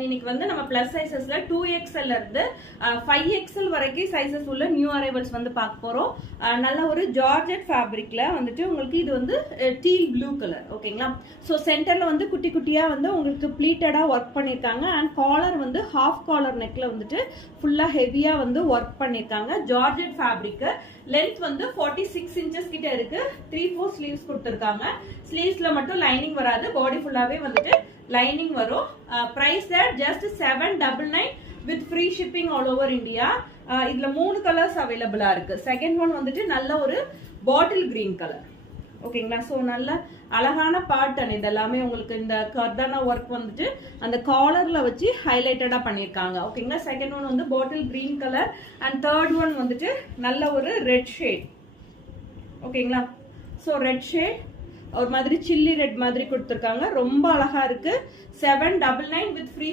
இன்னைக்கு வந்து நம்ம பிளஸ் சைசஸ்ல 2XL இருந்து 5XL வரைக்கும் சைசஸ் உள்ள நியூ அரைவல்ஸ் வந்து பார்க்க போறோம். நல்ல ஒரு ஜார்ஜெட் ஃபேப்ரிக்ல வந்துட்டு உங்களுக்கு இது வந்து டீல் ப்ளூ கலர். ஓகேங்களா? ஸோ சென்டர்ல வந்து குட்டி குட்டியா வந்து உங்களுக்கு ப்ளீட்டடா ஒர்க் பண்ணிருக்காங்க. அண்ட் காலர் வந்து ஹாஃப் காலர் நெக்ல வந்துட்டு ஃபுல்லா ஹெவியா வந்து ஒர்க் பண்ணிருக்காங்க. Georgette fabric. லென்த் வந்து 46 இன்ச்சஸ் கிட்ட இருக்கு. 3/4 ஸ்லீவ்ஸ் கொடுத்திருக்காங்க. ஸ்லீவ்ஸ்ல மட்டும் லைனிங் வராது, பாடி ஃபுல்லாவே வந்துட்டு லைனிங் வரும். Price just 799 with free shipping all over India. இதுல 3 கலர்ஸ் அவைலபிளா இருக்கு. செகண்ட் ஒன் வந்துட்டு நல்ல ஒரு பாட்டில் கிரீன் கலர். ஓகேங்களா? ஸோ நல்ல அழகான பேட்டர்ன். இது எல்லாமே உங்களுக்கு இந்த கர்தானா ஒர்க் வந்துட்டு அந்த காலர்ல வச்சு ஹைலைட்டடா பண்ணிருக்காங்க. ஓகேங்களா? செகண்ட் ஒன் வந்து bottle green colour and third one வந்துட்டு நல்ல ஒரு ரெட் ஷேட். ஓகேங்களா? ஸோ ரெட் ஷேட் ஒரு மாதிரி சில்லி ரெட் மாதிரி கொடுத்துருக்காங்க. ரொம்ப அழகா இருக்கு. 799 with free